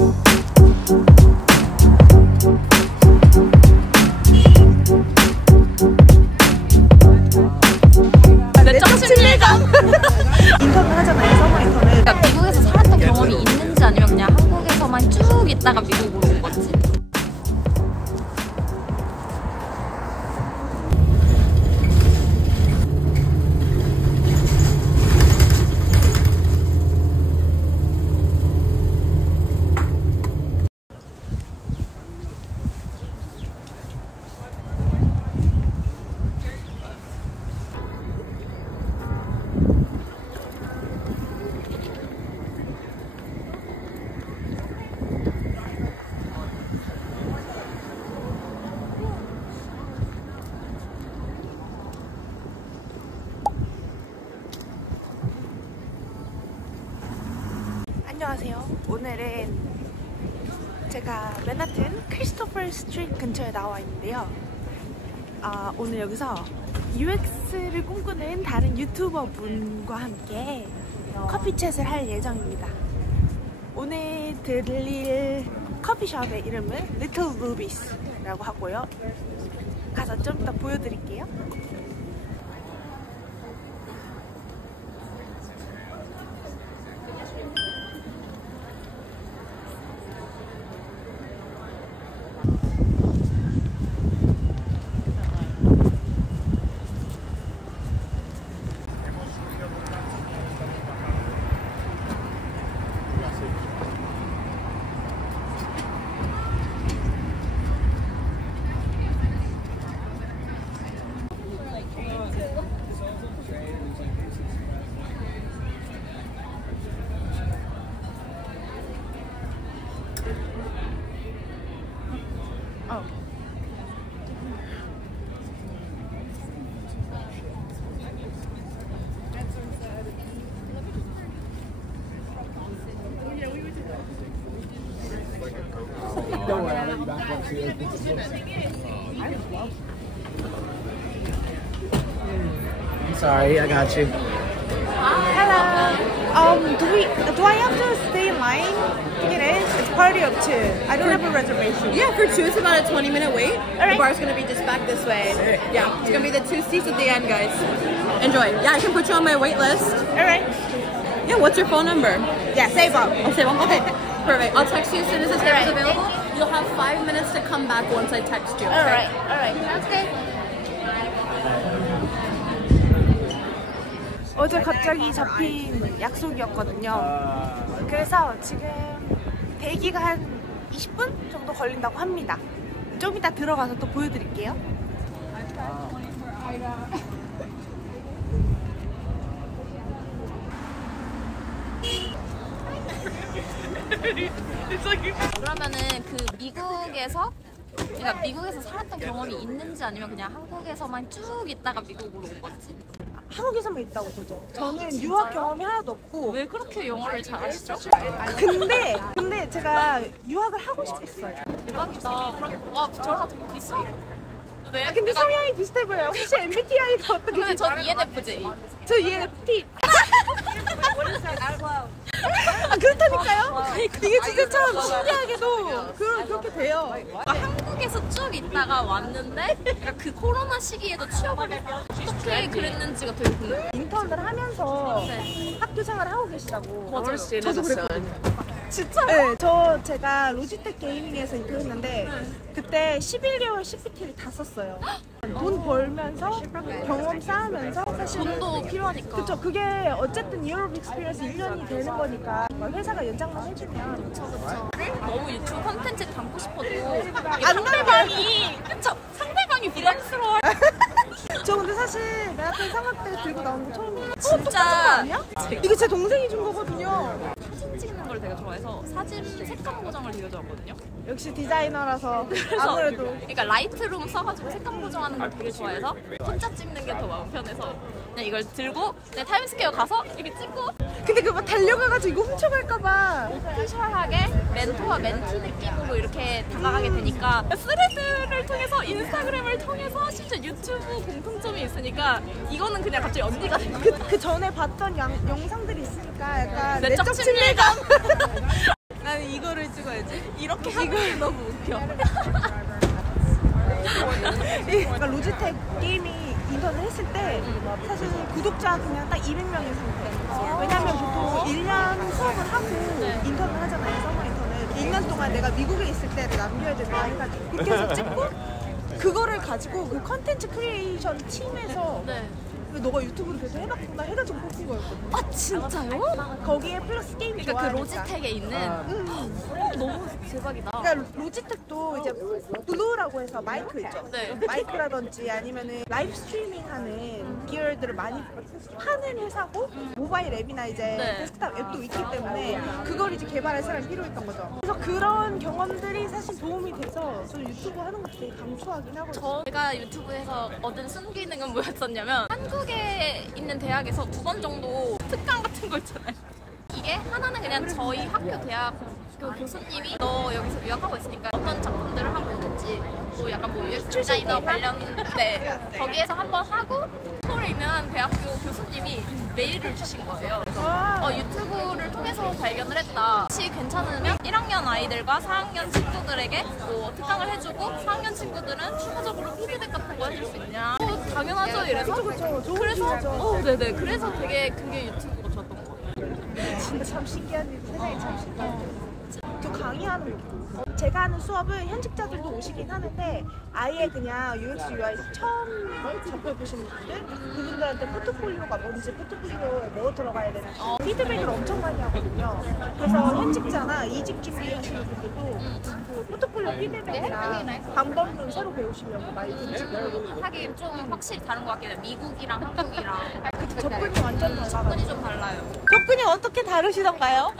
내적 친밀감. 인턴을 하잖아요, 서머 인턴을. 그러니까 미국에서 살았던 경험이 있는지 아니면 그냥 한국에서만 쭉 있다가 미국으로 온 건지. 안녕하세요. 오늘은 제가 맨하튼 크리스토퍼 스트리트 근처에 나와 있는데요. 오늘 여기서 UX를 꿈꾸는 다른 유튜버 분과 함께 커피챗을 할 예정입니다. 오늘 들릴 커피숍의 이름은 Little Rubies라고 하고요. 가서 좀 이따 보여드릴게요. Don't worry, I'll let you back once you I'm sorry, I got you. Hello. Do I have to stay in line to get in? It's party of 2. I don't have a reservation. Yeah, for 2 it's about a 20-minute wait. Alright. The bar's gonna be just back this way. Yeah, it's gonna be the 2 seats at the end, guys. Enjoy. Yeah, I can put you on my wait list. Alright. Yeah, what's your phone number? Yeah, save up. I'll save one. Okay, perfect. I'll text you as soon as this is available. You'll have 5 minutes to come back once I text you. Okay? Alright. Sounds good. 어제 갑자기 잡힌 약속이었거든요. 그래서 지금 대기가 한 20분 정도 걸린다고 합니다. 좀 이따 들어가서 또 보여드릴게요. 그러면은 그 미국에서 그러니까 미국에서 살았던 경험이 있는지 아니면 그냥 한국에서만 쭉 있다가 미국으로 온 건지. 한국에서만 있다고 보죠. 저는 유학 경험이 하나도 없고. 왜 그렇게 영어를 잘하시죠? 근데 제가 유학을 하고 싶었어요. 대박이다. 그럼 저랑 좀 비슷해. 네. 근데 성향이 비슷해 보여요. 혹시 MBTI가 어떻게 근데 되세요? 전 ENFJ. 저 ENFP. 그렇다니까요? 이게 진짜 참 신기하게도 그렇게 돼요. 한국에서 쭉 있다가 왔는데 그러니까 그 코로나 시기에도 취업을 어떻게 그랬는지가 되게 궁금해요. 인턴을 하면서 네. 학교 생활을 하고 계시다고. 맞아요. 저도 그랬거든요. 진짜요? 네, 제가 로지텍 게이밍에서 일을 했는데 그때 11개월 CPT를 다 썼어요. 돈 벌면서 경험 쌓으면서 사실 돈도 필요하니까. 그쵸, 그게 어쨌든 유럽 익스피리언스 1년이 되는 거니까 회사가 연장만 해주면 너무 유튜브 콘텐츠 담고 싶어도 안 상대방이 그쵸? 상대방이 부담스러워. 저 근데 사실 맨하튼 삼각대 들고 나온 거 처음이에요. 진짜 아니야? 이게 제 동생이 준 거거든요. 사진 찍는 걸 되게 좋아해서 사진 색감 보정을 되게 좋아하거든요. 역시 디자이너라서 아무래도. 그러니까 라이트룸 써가지고 색감 보정하는 걸 되게 좋아해서 혼자 찍는 게 더 마음 편해서 그냥 이걸 들고 그냥 타임스퀘어 가서 이렇게 찍고 근데 그거 달려가가지고 이거 훔쳐갈까봐. 오피셜하게 멘토와 멘티 느낌으로 이렇게 다가가게 되니까 스레드를 통해서 인스타그램을 통해서 진짜 유튜브 공통점이 있으니까 이거는 그냥 갑자기 언니가 된 거야. 그 전에 봤던 영상들이 있으니까 약간 내적 친밀감. 나는 이거를 찍어야 해야지. 이렇게 하는 게 너무 웃겨. 그러니까 로지텍 게임이 인턴을 했을 때 사실 구독자 그냥 딱 200명인 상태. 왜냐면 보통 1년 수업을 하고 인턴을 하잖아요. 서머 인턴을. 1년 동안 내가 미국에 있을 때를 남겨야 된다 해가지고 그렇게 해서 찍고 그거를 가지고 그 컨텐츠 크리에이션 팀에서 왜 너가 유튜브를 계속 해봤구나 해가지고 뽑힌 거였거든. 아 진짜요? 거기에 플러스 게임 그러니까 그 좋아하니까. 로지텍에 있는 너무 대박이다. 그러니까 로지텍도 이제 블루라고 해서 마이크 있죠. 네. 마이크라든지 아니면은 라이브 스트리밍 하는 기어들을 많이 하는 회사고 모바일 앱이나 이제 데스크탑 앱도 있기 때문에 그걸 이제 개발할 사람이 필요했던 거죠. 그래서 그런 경험들이 사실 도움이 돼서 저는 유튜브 하는 거 되게 강추하긴 하거든요. 제가 유튜브에서 얻은 순기능은 뭐였었냐면 한국에 있는 대학에서 2번 정도 특강 같은 거 있잖아요. 이게 하나는 그냥 저희 학교 대학 그 교수님이 너 여기서 유학하고 있으니까 어떤 작품들을 하고 오는지 뭐 약간 뭐 UX 디자이너 관련 거기에서 한번 하고 서울에 있는 한 대학교 교수님이 메일을 주신 거예요. 그래서 유튜브를 통해서 발견을 했다. 혹시 괜찮으면 1학년 아이들과 4학년 친구들에게 뭐 특강을 해주고 4학년 친구들은 추가적으로 피드백 같은 거 해줄 수 있냐? 당연하죠 이래서. 그래서 네네. 그래서 되게 그게 유튜브가 좋았던 것 같아요. 진짜 참 신기한 일, 세상에 참 신기한 일. 저 강의하는 거. 제가 하는 수업은 현직자들도 오시긴 하는데 아예 그냥 UX, UI 처음 접해보시는 분들 그분들한테 포트폴리오가 뭔지 포트폴리오에 뭐 들어가야 되는지 피드백을 엄청 많이 하거든요. 그래서 현직자나 이직 준비하시는 분들도 그 포트폴리오 피드백이나 방법론 새로 배우시려고 많이 듣고 하긴 좀 확실히 다른 것 같긴 해요. 미국이랑 한국이랑 접근이 완전 달라요. 접근이 좀 달라요. 접근이 어떻게 다르시던가요?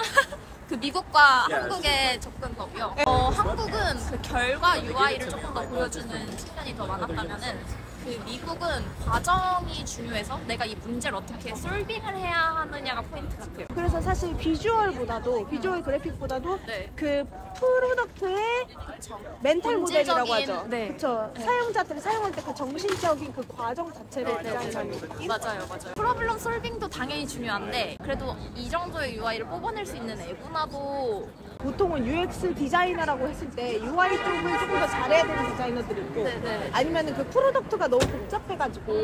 그 미국과 한국의 접근법이요. 한국은 그 결과 UI를 조금 더 보여주는 측면이 더 많았다면은 그 미국은 과정이 중요해서 내가 이 문제를 어떻게 솔빙을 해야 하느냐가 포인트 같아요. 그래서 사실 비주얼보다도 비주얼 그래픽보다도 그 프로덕트의 멘탈 모델이라고 하죠. 그렇죠. 사용자들이 사용할 때 그 정신적인 그 과정 자체를 디자인하는 느낌? 맞아요. 프로블럼 솔빙도 당연히 중요한데 그래도 이 정도의 UI를 뽑아낼 수 있는 애구나도 보통은 UX 디자이너라고 했을 때 UI 쪽을 조금 더 잘해야 되는 디자이너들이 있고 아니면은 그 프로덕트가 너무 복잡해가지고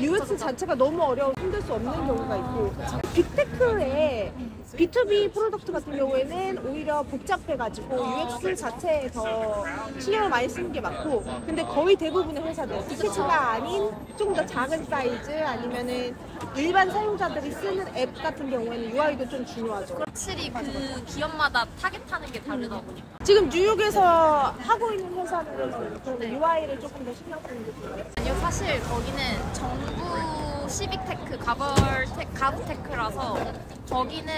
UX 자체가 너무 어려워 힘들 수 없는 경우가 있고 빅테크의 B2B 프로덕트 같은 경우에는 오히려 복잡해가지고 UX 자체에 더 신경을 많이 쓰는 게 많고 근데 거의 대부분의 회사들 빅테크가 아닌 조금 더 작은 사이즈 아니면은 일반 사용자들이 쓰는 앱 같은 경우에는 UI도 좀 중요하죠. 확실히 그 기업마다 타겟하는 게 다르다 보니까 지금 뉴욕에서 하고 있는 회사들은 UI를 조금 더 신경 쓰는 게 좋아요. 아니요, 사실 거기는 정부 시빅테크, 가부테크라서 거기는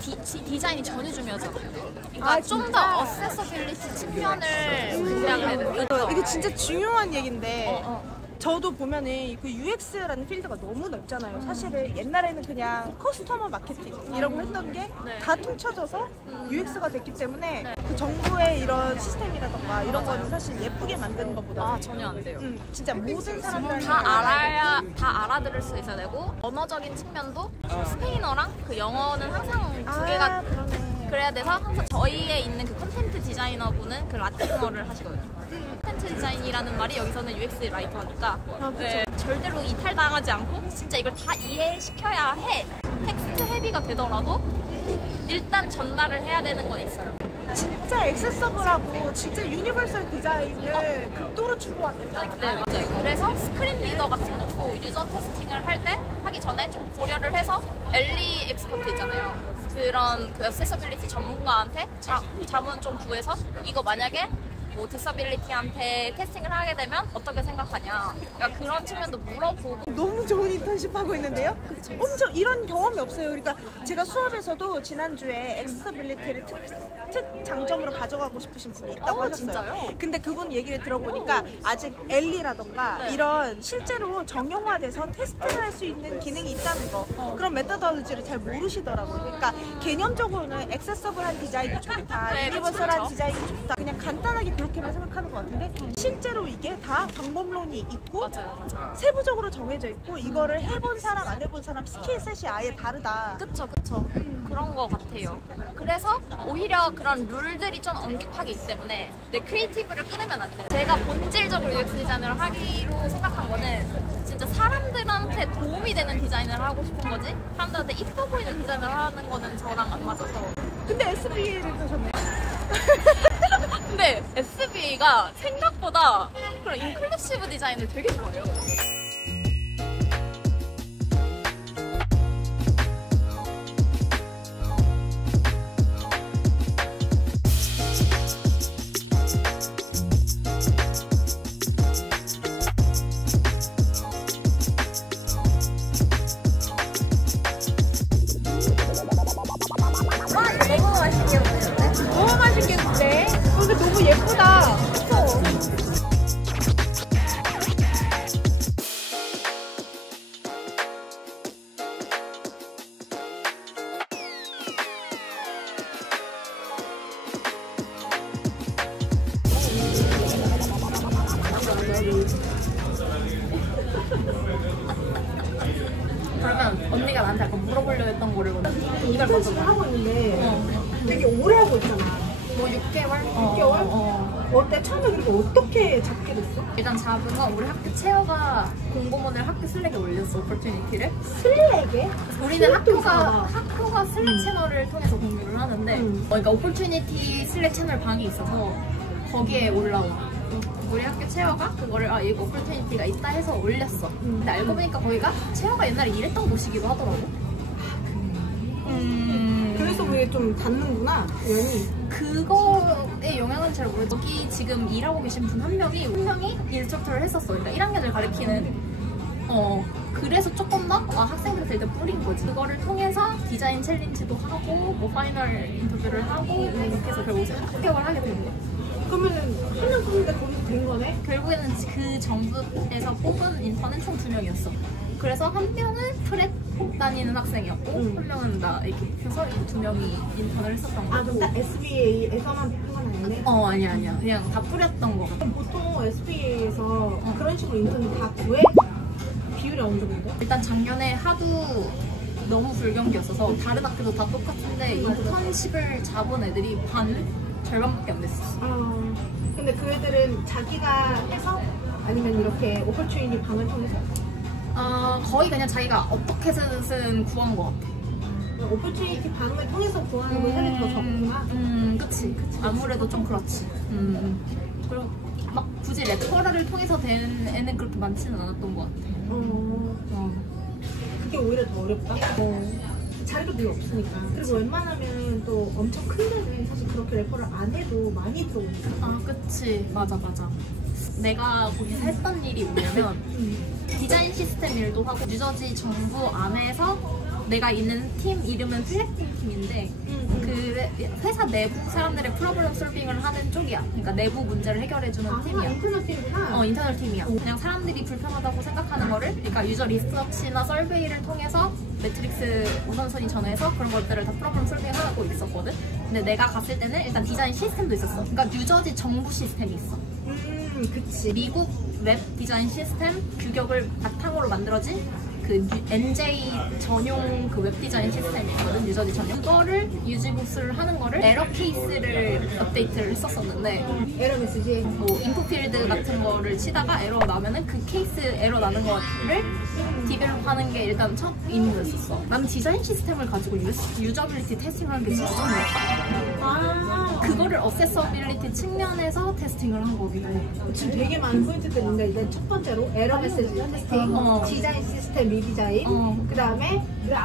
디자인이 전혀 중요하잖아요. 그러니까 좀 더 어세서빌리티 측면을 고려하게 되는 거죠. 이게 진짜 중요한 얘기인데 저도 보면은 그 UX라는 필드가 너무 넓잖아요. 사실은 옛날에는 그냥 커스터머 마케팅 이런 거 했던 게 다 퉁쳐져서 UX가 됐기 때문에 그 정부의 이런 시스템이라던가 이런 거는 사실 예쁘게 만드는 것보다 전혀 안 돼요. 진짜 모든 사람들 다 알아들을 수 있어야 되고 언어적인 측면도 스페인어랑 그 영어는 항상 두 개가 그래야 돼서 항상 저희에 있는 그 컨텐트 디자이너분은 그 라틴어를 하시거든요. 컨텐트 디자인이라는 말이 여기서는 UX 라이터니까 절대로 이탈당하지 않고 진짜 이걸 다 이해시켜야 해. 텍스트 헤비가 되더라도 일단 전달을 해야 되는 건 있어요. 진짜 액세서블하고 진짜 유니버설 디자인을 극도로 추구합니다. 네, 맞아요. 그래서 스크린 리더 같은 것도 유저 테스팅을 하기 전에 좀 고려를 해서 엘리 엑스퍼트 있잖아요. 그런 그 액세서빌리티 전문가한테 자문 좀 구해서 이거 만약에 뭐 디서빌리티한테 테스팅을 하게 되면 어떻게 생각하냐. 그러니까 그런 측면도 물어보고. 너무 좋은 인턴십 하고 있는데요? 엄청 이런 경험이 없어요. 그러니까 제가 수업에서도 지난주에 액세서빌리티를 특 장점으로 가져가고 싶으신 분이 있다고 하셨어요. 진짜요? 근데 그분 얘기를 들어보니까 아직 엘리라던가 이런 실제로 정형화돼서 테스트를 할 수 있는 기능이 있다는 거 그런 메터돌로지를 잘 모르시더라고요. 그러니까 개념적으로는 액세서블한 디자인이 좋다, 유니버설한 디자인이 좋다 그냥 간단하게 그렇게만 생각하는 것 같은데 실제로 이게 다 방법론이 있고 맞아요. 세부적으로 정해져 있고 이거를 해본 사람 안 해본 사람 스킬셋이 아예 다르다. 그쵸. 그런 거 같아요. 그래서 오히려 그런 룰들이 좀 엄격하게 있기 때문에 내 크리에이티브를 끊으면 안 돼요. 제가 본질적으로 UX 디자인을 하기로 생각한 거는 진짜 사람들한테 도움이 되는 디자인을 하고 싶은 거지 사람들한테 이뻐 보이는 디자인을 하는 거는 저랑 안 맞아서. 근데 SBA를 보셨네. 근데 SBA가 생각보다 그런 인클루시브 디자인을 되게 좋아해요. 너무 맛있겠는데? 근데 너무 예쁘다. 그러면 언니가 나한테 약간 물어보려 했던 거를 인턴십을 하고 있는데 되게 오래 하고 있잖아. 뭐 6개월? 6개월? 어때? 처음에 그리고 어떻게 잡게 됐어? 일단 잡은 건 우리 학교 체어가 공고문을 학교 슬랙에 올렸어, 오퍼튜니티를. 슬랙에? 우리는 슬랙도 학교가 슬랙 채널을 통해서 공유를 하는데 그러니까 오퍼튜니티 슬랙 채널 방이 있어서 거기에 올라와. 우리 학교 체어가 그거를 이거 오퍼튜니티가 있다 해서 올렸어. 근데 알고 보니까 거기가 체어가 옛날에 일했던 곳이기도 하더라고. 그래서 왜 좀 닿는구나, 우연히. 그거의 영향은 잘 모르겠어. 여기 지금 일하고 계신 분 한 명이 인스트럭터를 했었어. 그러니까 1학년을 가르치는. 그래서 조금 더 학생들한테 일단 뿌린 거지. 그거를 통해서 디자인 챌린지도 하고 뭐 파이널 인터뷰를 하고 이렇게 해서 결국 3개월 하게 된 거야. 그러면은 한명 뽑는데 거기서 된 거네? 결국에는 그 정부에서 뽑은 인턴은 총 2명이었어. 그래서 한 명은 트랙 다니는 학생이었고 한 명은 나 이렇게 해서 2명이 인턴을 했었던 거고. 그럼 딱 SBA에서만 뽑은 건 아니네? 아니야. 그냥 다 뿌렸던 거 같아. 보통 SBA에서 그런 식으로 인턴이 다 구해? 비율이 어느 정도인데? 일단 작년에 하도 너무 불경기였어서 다른 학교도 다 똑같은데 인턴십을 잡은 애들이 절반밖에 안 됐어. 근데 그 애들은 자기가 해서 아니면 이렇게 오퍼튜니티 방을 통해서? 거의 그냥 자기가 어떻게든 구한 것 같아. 오퍼튜니티 방을 통해서 구하는 건 사실 더 적구나. 그치. 아무래도 좀 그렇지. 그리고 막 굳이 레퍼럴을 통해서 된 애는 그렇게 많지는 않았던 것 같아. 그게 오히려 더 어렵다. 자리도 별로 없으니까. 그리고 웬만하면 또 엄청 큰 데는 사실 그렇게 레퍼럴 안 해도 많이 들어오니까. 그치. 맞아. 내가 거기서 했던 일이 뭐냐면 디자인 시스템 일도 하고 뉴저지 정부 안에서 내가 있는 팀 이름은 플렉팅 팀인데 그 회사 내부 사람들의 프로블럼 솔빙을 하는 쪽이야. 그러니까 내부 문제를 해결해주는 팀이야. 인터널 팀이구나. 인터널 팀이야. 그냥 사람들이 불편하다고 생각하는 거를 그러니까 유저 리서치나 서베이를 통해서 매트릭스 우선순위 전해서 그런 것들을 다 프로블럼 솔빙을 하고 있었거든. 근데 내가 갔을 때는 일단 디자인 시스템도 있었어. 그러니까 뉴저지 정부 시스템이 있어. 그치. 미국 웹 디자인 시스템 규격을 바탕으로 만들어진 그 NJ 전용 그 웹 디자인 시스템이 있거든, 뉴저지 전용. 그거를 유지보스를 하는 거를 에러 케이스를 업데이트를 했었었는데 에러 메시지. 뭐 인풋필드 같은 거를 치다가 에러 나면은 그 케이스 에러 나는 거를 디벨롭 하는 게 일단 첫 임무였었어. 나는 디자인 시스템을 가지고 유저빌리티 테스팅을 하는 게 진짜 처음이었다. 그거를 어세서빌리티 측면에서 테스팅을 한 거기도 해. 지금 되게 많은 포인트들이 있는데 일단 첫 번째로 에러 메시지 테스팅, 디자인 시스템 리디자인, 그 다음에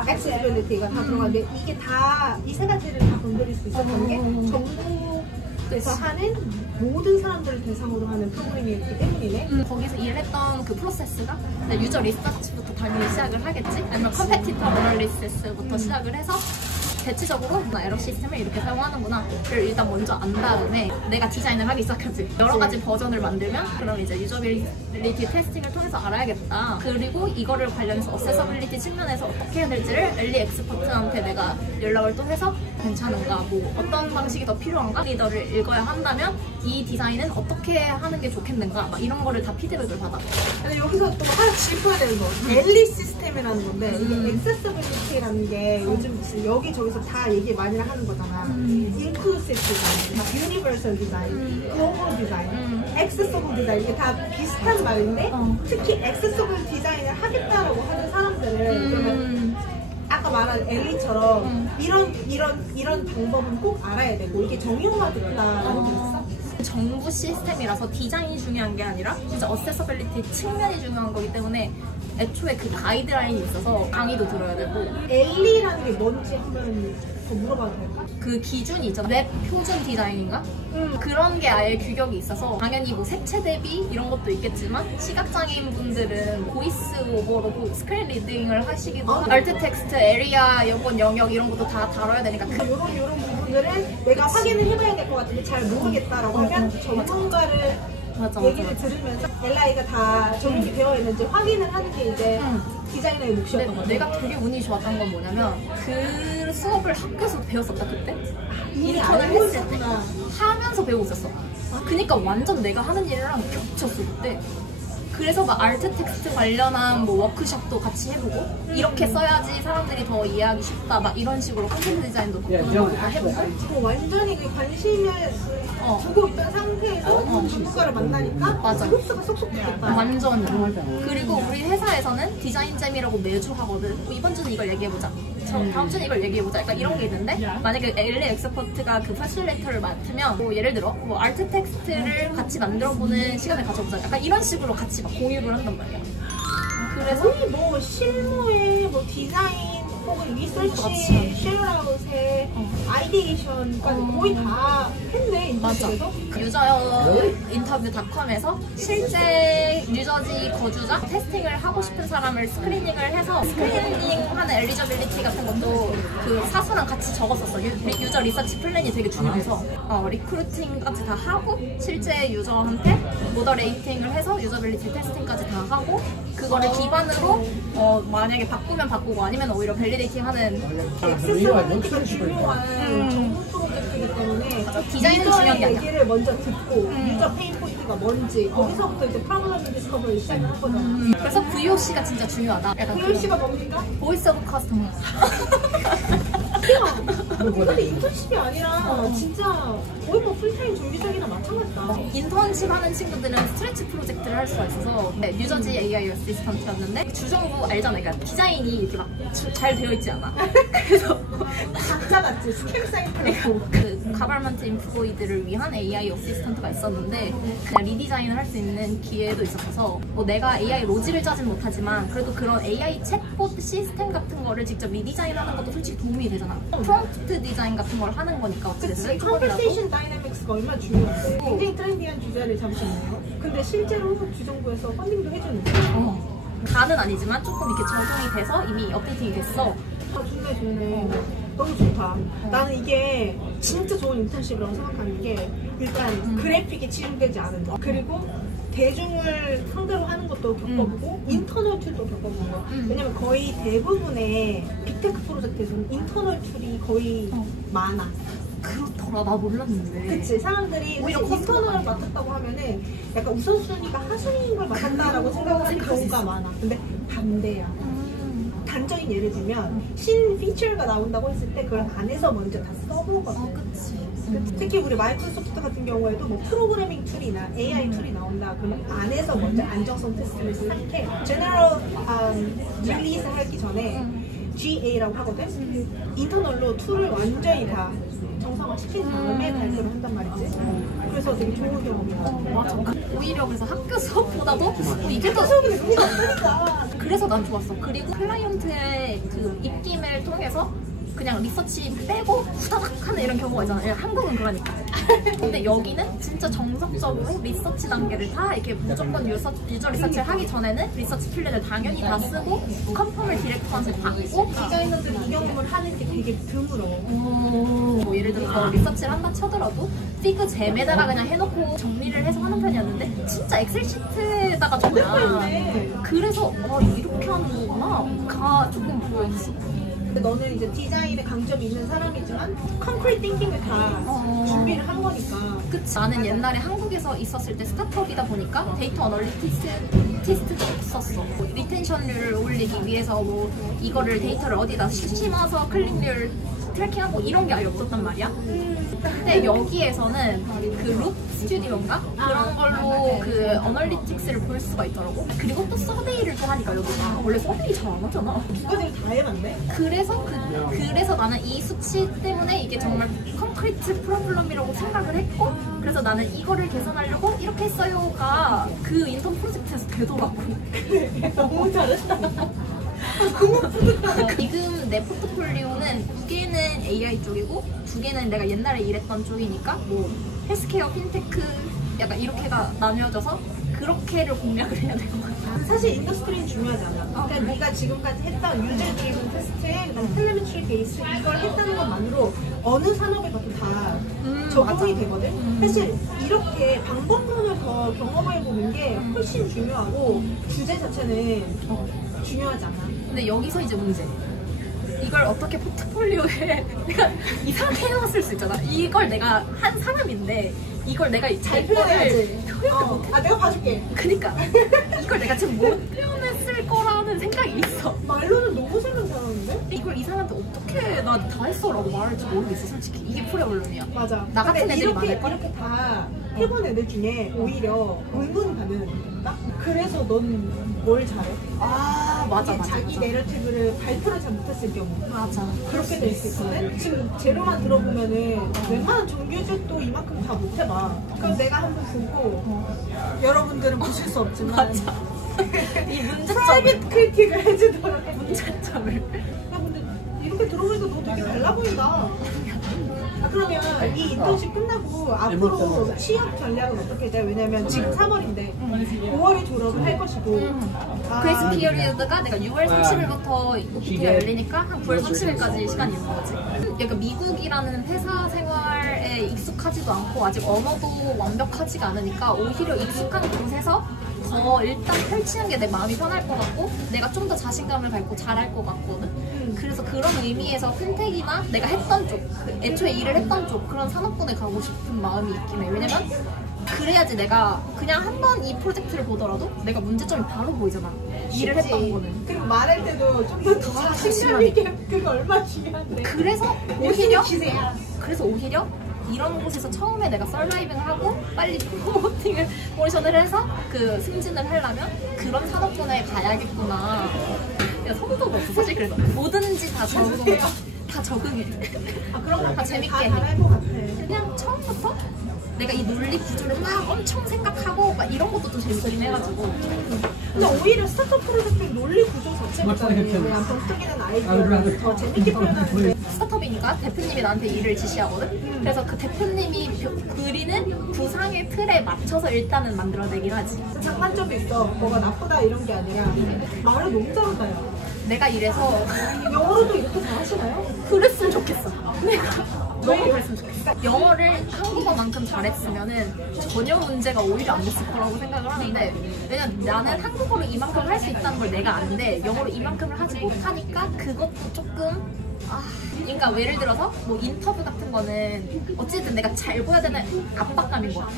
액세시빌리티가 다 들어가는데 이게 다 이 세 가지를 다 건드릴 수 있었던 게 정부에서 하는 모든 사람들을 대상으로 하는 프로그램이었기 때문이네. 거기서 일했던 그 프로세스가 유저 리서치부터 당연히 시작을 하겠지? 아니면 컴페티터 어널리시스부터 시작을 해서 대체적으로 에러 시스템을 이렇게 사용하는구나를 일단 먼저 안 다음에 내가 디자인을 하기 시작하지. 여러 가지 버전을 만들면 그럼 이제 유저빌리티 테스팅을 통해서 알아야겠다. 그리고 이거를 관련해서 어세서빌리티 측면에서 어떻게 해야 될지를 엘리 엑스퍼트한테 내가 연락을 또 해서 괜찮은가, 뭐 어떤 방식이 더 필요한가, 리더를 읽어야 한다면 이 디자인은 어떻게 하는 게 좋겠는가, 막 이런 거를 다 피드백을 받아. 근데 여기서 또 하나 짚어야 되는 거, 엘리 시스템이라는 건데 이게 액세서빌리티라는 게 요즘 여기저기서 다 얘기 많이 하는 거잖아. 인클루시브 디자인, 유니버설 디자인, 글로벌 디자인, 액세서블 디자인, 이게 다 비슷한 말인데 특히 액세서블 디자인을 하겠다라고 하는 사람들은 그러면 아까 말한 엘리처럼 이런 방법은 꼭 알아야 되고 이게 정형화됐다라는 게 있어? 정부 시스템이라서 디자인이 중요한 게 아니라 진짜 어세서빌리티 측면이 중요한 거기 때문에 애초에 그 가이드라인이 있어서 강의도 들어야 되고. 엘리라는 게 뭔지 한번 더 물어봐도 될까? 그 기준이 있잖아. 웹 표준 디자인인가? 그런 게 아예 규격이 있어서 당연히 뭐 색채 대비 이런 것도 있겠지만 시각장애인 분들은 보이스 오버로 스크린 리딩을 하시기도 하고 알트 텍스트, 에리아, 여건 영역 이런 것도 다 다뤄야 되니까 이런 부분들을 내가 확인을 해봐야 될 것 같은데 잘 모르겠다라고 하면 전문가를 얘기를 들으면서 LI가 다 적용이 되어 있는지 확인을 하는 게 이제 디자이너의 몫이었던 거죠. 내가 되게 운이 좋았던 건 뭐냐면 그 수업을 학교에서 배웠었다 그때. 이미 알고 있었구나. 하면서 배우고 있었어. 그니까 완전 내가 하는 일이랑 겹쳤어 그때. 그래서 막 알트 텍스트 관련한 뭐 워크숍도 같이 해보고 이렇게 써야지 사람들이 더 이해하기 쉽다 막 이런 식으로 콘텐츠 디자인도 다 해보고. 완전히 그 관심을 두고 있던 상태에서 전문가를 만나니까 맞아. 흡수가 쏙쏙 됐다. 완전. 그리고 우리 회사에서는 디자인잼이라고 매주 하거든. 이번 주는 이걸 얘기해보자, 다음 주는 이걸 얘기해보자, 약간 이런 게 있는데 만약에 LA 엑스퍼트가 그 퍼실레이터를 맡으면 뭐 예를 들어 뭐 알트 텍스트를 같이 만들어보는 시간을 가져보자, 약간 이런 식으로 같이 막 공유를 한단 말이야. 그래서 거의 뭐 실무에 뭐 디자인 혹은 리서치, 쉐어아웃에 아이디에이션까지 거의 다 했네. 맞아. 유저 인터뷰닷컴에서 실제 뉴저지 거주자 테스팅을 하고 싶은 사람을 스크리닝을 해서 스크리닝하는 엘리저빌리티 같은 것도 그 사수랑 같이 적었었어. 유저 리서치 플랜이 되게 중요해서 리크루팅까지 다 하고 실제 유저한테 모더레이팅을 해서 유저빌리티 테스팅까지 다 하고 그거를 기반으로 만약에 바꾸면 바꾸고 아니면 오히려 밸리데이팅하는 액세서빌리티가 중요한 전문 프로젝트이기 때문에 디자인은 중요한 게 아니야. 얘기를 먼저 듣고 유저 페인 포인트가 뭔지 거기서부터 이제 프로그래밍 디스커버리 시작하는 거잖아. 그래서 VOC가 진짜 중요하다. 약간 VOC가 뭡니까? 보이스 오브 커스터머. 근데 인턴십이 아니라 진짜 거의 뭐 풀타임 정규직이나 마찬가지다. 인턴십 하는 친구들은 스트레치 프로젝트를 할 수가 있어서 뉴저지 AI 어시스턴트였는데 주정부 알잖아. 그러니까 디자인이 이렇게 막 잘 되어 있지 않아. 그래서 각자 같이 스캠 사이트라고 그 가발먼트 인프로이드를 위한 AI 어시스턴트가 있었는데 그냥 리디자인을 할 수 있는 기회도 있었어서 뭐 내가 AI 로직을 짜진 못하지만 그래도 그런 AI 챗봇 시스템 같은 거를 직접 리디자인하는 것도 솔직히 도움이 되잖아. 프롬프트 디자인 같은 걸 하는 거니까 어쨌든 컨버세이션 다이내믹스가 얼마나 중요한데 굉장히 트렌디한 주제를 잡으셨네요. 근데 실제로 주정부에서 펀딩도 해주는데 다는 아니지만 조금 이렇게 적용이 돼서 이미 업데이팅이 됐어. 좋네. 너무 좋다. 나는 이게 진짜 좋은 인턴십이라고 생각하는 게 일단 그래픽이 치중되지 않은 거, 그리고 대중을 상대로 하는 것도 겪어보고 인터널 툴도 겪어보고. 왜냐면 거의 대부분의 빅테크 프로젝트에서는 인터널 툴이 거의 많아. 그렇더라. 나 몰랐는데. 그치. 사람들이 오히려 인터널을 맡았다고 하면은 약간 우선순위가 하수인인 걸 맡았다라고 생각하는 경우가 많아. 근데 반대야. 단적인 예를 들면 신 피처가 나온다고 했을 때 그걸 안에서 먼저 다 써보거든. 그치. 특히 우리 마이크로소프트 같은 경우에도 뭐 프로그래밍 툴이나 AI 툴이 나온다 그러면 안에서 먼저 안정성 테스트를 시작해. 제너럴 릴리즈 하기 전에 GA라고 하거든. 인터널로 툴을 완전히 다 정상화시킨 다음에 발표를 한단 말이지. 그래서 되게 좋은 경험이야. 맞아. 오히려 그래서 학교 수업보다도 이게 더 수업이 너무 많으니까. 그래서 난 좋았어. 그리고 클라이언트의 그 입김을 통해서 그냥 리서치 빼고 후다닥 하는 이런 경우가 있잖아요. 한국은 그러니까. 근데 여기는 진짜 정석적으로 리서치 단계를 다 이렇게 무조건 유저 리서치를 하기 전에는 리서치 플랜을 당연히 다 쓰고 컨펌을 디렉터한테 받고 디자이너들이 이 경험을 하는 게 되게 드물어. 뭐 예를 들어서 리서치를 한다 쳐더라도 피그 잼에다가 그냥 해놓고 정리를 해서 하는 편이었는데 진짜 엑셀 시트에다가 정말 그래서 이렇게 하는 거구나 가 조금 보였어. 근데 너는 이제 디자인에 강점이 있는 사람이지만 콘크리트 띵킹을 다 준비를 한 거니까. 그치. 나는 옛날에 한국에서 있었을 때 스타트업이다 보니까 데이터 어널리티스트도 있었어. 뭐 리텐션율을 올리기 위해서 뭐 이거를 데이터를 어디다 심어서 클릭률 트래킹하고 이런 게 아예 없었단 말이야. 근데 여기에서는 그 룹 스튜디오인가? 그런 걸로 그 어널리틱스를 볼 수가 있더라고. 그리고 또 서베이를 또 하니까 여기가 원래 서베이 잘 안 하잖아. 두 가지를 다 해봤네. 그래서 나는 이 수치 때문에 이게 정말 콘크리트 프로블럼이라고 생각을 했고, 그래서 나는 이거를 개선하려고 이렇게 했어요가 그 인턴 프로젝트에서 되더라고. 너무 잘했다. 지금 내 포트폴리오는 2개는 AI 쪽이고 2개는 내가 옛날에 일했던 쪽이니까 뭐 헬스케어, 핀테크 약간 이렇게가 나뉘어져서 그렇게를 공략을 해야 될 것 같아. 사실 인더스트리는 중요하지 않아. 그러니까 네가 지금까지 했던 유저 드리븐 테스트, 그다음 텔레메트리 베이스 이걸 했다는 것만으로 어느 산업에 가도 다 적용이 되거든. 사실 이렇게 방법론을 더 경험해 보는 게 훨씬 중요하고 주제 자체는 중요하지 않아. 근데 여기서 이제 문제. 이걸 어떻게 포트폴리오에 내가 이상하게 해놨을 수 있잖아. 이걸 내가 한 사람인데 이걸 내가 잘 표현해야지. 표현을 못해. 내가 봐줄게. 그니까 이걸 내가 지금 못 표현했을 거라는 생각이 있어. 말로는 너무 생각 잘하는데? 이걸 이 사람한테 어떻게 나 다 했어라고 말할지 모르겠어 솔직히. 이게 프레블럼이야. 맞아. 나 같은 근데 애들이 많을걸? 이렇게 다 해본 애들 중에 오히려 의문이 가는 애들이다? 그래서 넌 뭘 잘해? 맞아. 자기 내러티브를 발표를 잘 못했을 경우 맞아. 그렇게 될 수 있거든? 지금 제로만 들어보면은 웬만한 정규직도 이만큼 다 못해봐. 그럼 내가 한번 보고 여러분들은 보실 수 없지만 이 문제점을 프라이빗 크리틱을 해주더라고. 문제점을 야 근데 이렇게 들어보니까 너 되게 달라 보인다. 그러면 이 인턴십 끝나고 앞으로 취업 전략은 어떻게 돼? 왜냐면 지금 3월인데 5월에 졸업을 할 것이고 그레이스 피어리드가 내가 6월 30일부터 OPT가 열리니까 한 9월 30일까지 시간이 있는 거지. 약간 미국이라는 회사 생활에 익숙하지도 않고 아직 언어도 완벽하지가 않으니까 오히려 익숙한 곳에서 더 일단 펼치는 게 내 마음이 편할 것 같고 내가 좀 더 자신감을 갖고 잘할 것 같거든. 그래서 그런 의미에서 핀텍이나 내가 했던 쪽, 애초에 일을 했던 쪽 그런 산업군에 가고 싶은 마음이 있긴 해. 왜냐면 그래야지 내가 그냥 한 번 이 프로젝트를 보더라도 내가 문제점이 바로 보이잖아. 일을 했던 거는. 그리고 말할 때도 좀 더 자신감 있게 그거 얼마나 중요한데. 그래서 오히려 이런 곳에서 처음에 내가 썰라이빙을 하고 빨리 프로모팅을 오디션을 해서 그 승진을 하려면 그런 산업군에 가야겠구나. 야, 성도가 없어 사실. 그래서 뭐든지 다 적응해. 그런 거 다 재밌게 해. 잘할 것 같아. 그냥 처음부터 내가 이 논리 구조를 막 엄청 생각하고 막 이런 것도 좀 재밌긴 해가지고. 근데 오히려 스타트업 프로젝트의 논리 구조 자체가 그냥 덩뜨기는 아이디어를 더 재밌게 표현하는데 스타트업이니까 대표님이 나한테 일을 지시하거든? 그래서 그 대표님이 그리는 구상의 틀에 맞춰서 일단은 만들어내긴 하지. 장단점이 있어. 뭐가 나쁘다 이런 게 아니라 말을 너무 잘한다 야. 내가 이래서 영어로도 이렇게 잘하시나요? 그랬으면 좋겠어. 너무 그랬으면 좋겠어. 영어를 한국어만큼 잘했으면은 전혀 문제가 오히려 안 됐을 거라고 생각을 하는데, 왜냐면 나는 한국어로 이만큼 할 수 있다는 걸 내가 아는데 영어로 이만큼을 하지 못하니까 그것도 조금 그러니까 예를 들어서 뭐 인터뷰 같은 거는 어쨌든 내가 잘 보여야 되는 압박감인 것 같아.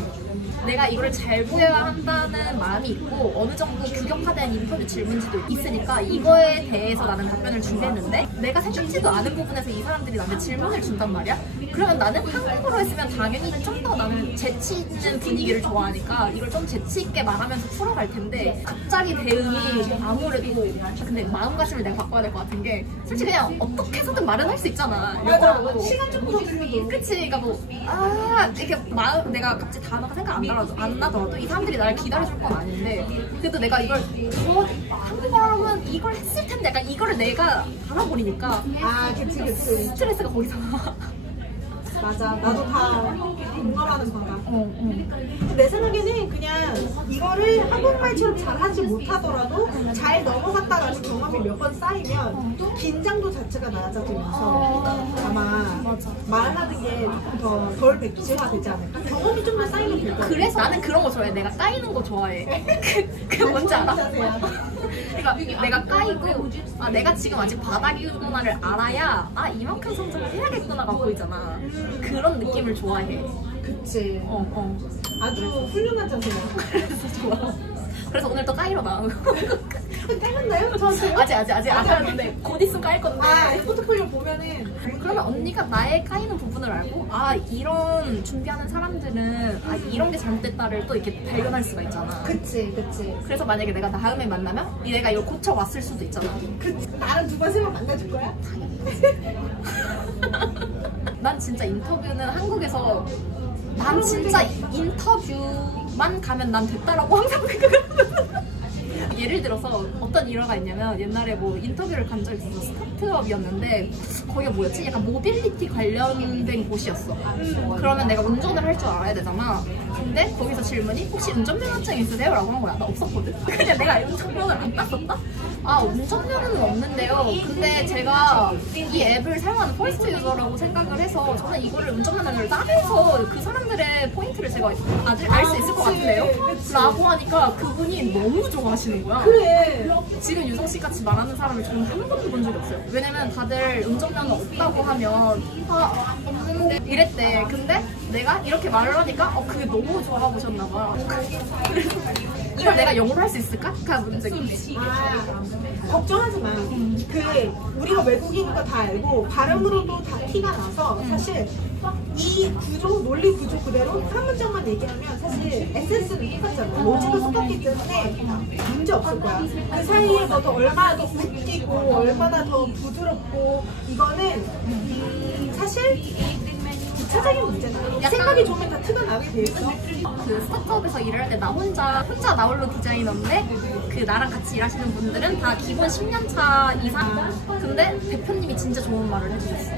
내가 이걸 잘 보여야 한다는 마음이 있고 어느 정도 규격화된 인터뷰 질문지도 있으니까 이거에 대해서 나는 답변을 준비했는데 내가 생각지도 않은 부분에서 이 사람들이 나한테 질문을 준단 말이야? 그러면 나는 한국어로 했으면 당연히 좀 더 나는 재치 있는 분위기를 좋아하니까 이걸 좀 재치 있게 말하면서 풀어갈 텐데 갑자기 대응이 아무래도 근데 마음가짐을 내가 바꿔야 될 것 같은 게 솔직히 그냥 어떻게 해서든 말은 할 수 있잖아. 영어로 시간 좀 더 들려도 그치. 그러니까 뭐 이렇게 마음 내가 갑자기 단어가 생각 안 나더라도 이 사람들이 나를 기다려줄 건 아닌데 그래도 내가 이걸 더 한국어로 하면 이걸 했을 텐데 약간 이거를 내가 알아버리니까 그치 스트레스가 거기서 나와. 맞아. 나도 다 공감하는 바다. 내 생각에는 그냥 이거를 한국말처럼 잘하지 못하더라도 잘 넘어갔다라는 경험이 몇 번 쌓이면 긴장도 자체가 낮아지면서 아마 말하는 게 조금 덜 백지화되지 않을까? 경험이 좀 더 쌓이면 될 것 같아. 그래서 나는 그런 거 좋아해. 내가 까이는 거 좋아해. 그 뭔지 알아? 그러니까 내가 까이고 아 내가 지금 아직 바닥이구나를 알아야 아 이만큼 성장을 해야겠구나가 보이잖아. 그런 느낌을 좋아해. 그치. 어. 아주 훌륭한 자세야. 그래서 좋아. 그래서 오늘 또 까이러 나온 거. 까였나요? 저한테? 아직 안 까였는데 곧 있으면 까일 건데. 아, 포트폴리오 보면은 그러면 언니가 나의 까이는 부분을 알고 아 이런 준비하는 사람들은 아 이런 게 잘못됐다를 또 이렇게 발견할 수가 있잖아. 그치. 그래서 만약에 내가 다음에 만나면 내가 이거 고쳐왔을 수도 있잖아. 그치. 나랑 두 번, 세 번 만나줄 거야? 난 진짜 인터뷰는 한국에서 난 진짜 인터뷰만 가면 난 됐다라고 항상 생각하거든. 예를 들어서 어떤 일화가 있냐면 옛날에 뭐 인터뷰를 간 적이 있어서 스타트업이었는데 거기가 뭐였지? 약간 모빌리티 관련된 곳이었어. 그러면 내가 운전을 할 줄 알아야 되잖아. 근데 거기서 질문이 혹시 운전면허증 있으세요? 라고 한 거야. 나 없었거든? 그냥 내가 운전면허를 안 땄었다? 아 운전면허는 없는데요. 근데 제가 이 앱을 사용하는 퍼스트 유저라고 생각을 해서 저는 이거를 운전면허를 따면서 그 사람들의 포인트를 제가 알 수 있을 것 같은데요? 라고 하니까 그분이 너무 좋아하시는 거야. 그래. 지금 유성 씨 같이 말하는 사람을 저는 한 번도 본 적이 없어요. 왜냐면 다들 운전면허 없다고 하면 아 없는데 이랬대. 근데 내가 이렇게 말을 하니까 그게 너무 좋아 보셨나 봐. 이걸 내가 영어로 할 수 있을까?가 문제지. 아, 걱정하지 마. 우리가 외국인인 거 다 알고 발음으로도 다 티가 나서 사실 이 구조, 논리 구조 그대로 한 문장만 얘기하면 사실 에센스는 똑같잖아. 로직도 똑같기 때문에 문제 없을 거야. 그 사이에 너도 얼마나 더 웃기고 얼마나 더 부드럽고 이거는 사실 부차적인 문제다. 생각이 좋으면 다 티가 나게 돼 있어. 그 스타트업에서 일할 때 나 혼자 나홀로 디자이너인데 그 나랑 같이 일하시는 분들은 다 기본 10년 차 이상. 근데 대표님이 진짜 좋은 말을 해주셨어.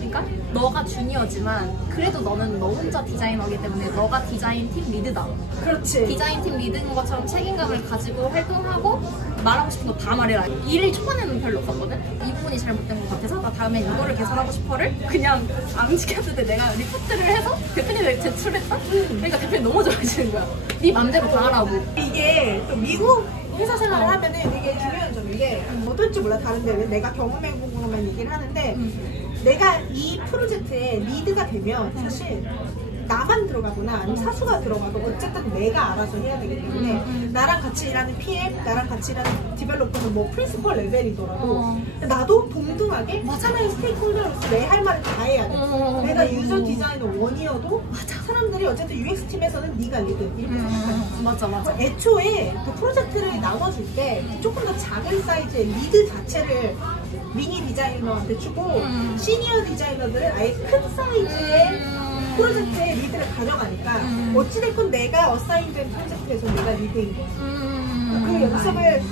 그러니까 너가 주니어지만 그래도 너는 너 혼자 디자이너이기 때문에 너가 디자인 팀 리드다. 그렇지. 디자인 팀 리드인 것처럼 책임감을 가지고 활동하고 말하고 싶은 거 다 말해라. 일 초반에는 별로 없었거든? 이 부분이 잘못된 것 같아서 나 다음엔 이거를 개선하고 싶어를 그냥 안 지켰는데 내가 리포트를 해서 대표님을 제출했다? 그러니까 대표님 너무 좋아하시는 거야. 네 맘대로 다 하라고. 이게 또 미국 회사 생활을 하면은 되게 중요한 점인 게 어떨지 몰라 다른데 왜 내가 경험해본 것만 얘기를 하는데 내가 이 프로젝트에 리드가 되면 사실 나만 들어가거나 아니면 사수가 들어가도 어쨌든 내가 알아서 해야 되기 때문에 나랑 같이 일하는 PM, 나랑 같이 일하는 디벨로퍼는 뭐 프린시펄 레벨이더라도 나도 동등하게 하나의 스테이크홀더로서 내 할 말을 다 해야 돼. 내가 유저 디자이너 원이어도 사람들이 어쨌든 UX 팀에서는 네가 리드 이렇게 생각하는 거야. 맞아. 애초에 그 프로젝트를 나눠줄 때 조금 더 작은 사이즈의 리드 자체를 미니 디자이너한테 주고 시니어 디자이너들은 아예 큰 사이즈의 프로젝트의 리드를 가져가니까 어찌됐건 내가 어사인된 프로젝트에서 내가 리드인 거야. 그 연습을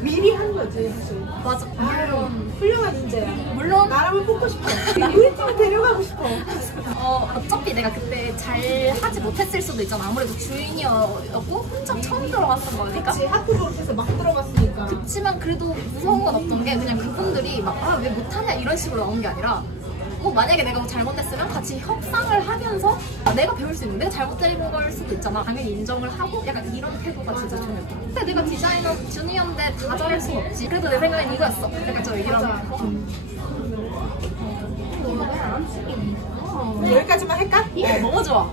미리 한 거지 사실. 맞아. 훌륭한 인재야. 물론 나라면 뽑고 싶어. 우리 팀에 데려가고 싶어. 어차피 내가 그때 잘 하지 못했을 수도 있잖아. 아무래도 주인이었고 혼자 처음 들어갔던 거니까. 그치, 학교 졸업해서 막 들어갔으니까. 그치만 그래도 무서운 건 없던 게 그냥 그분들이 막 아 왜 못하냐 이런 식으로 나온 게 아니라 뭐 만약에 내가 뭐 잘못했으면 같이 협상을 하면서 내가 배울 수 있는 내가 잘못된 걸 수도 있잖아. 당연히 인정을 하고 약간 이런 태도가 진짜 중요해. 근데 내가 디자이너 주니어인데 다 잘할 순 없지. 그래도 내 생각엔 이거였어. 약간 저 이런 여기까지만 할까? 너무 좋아.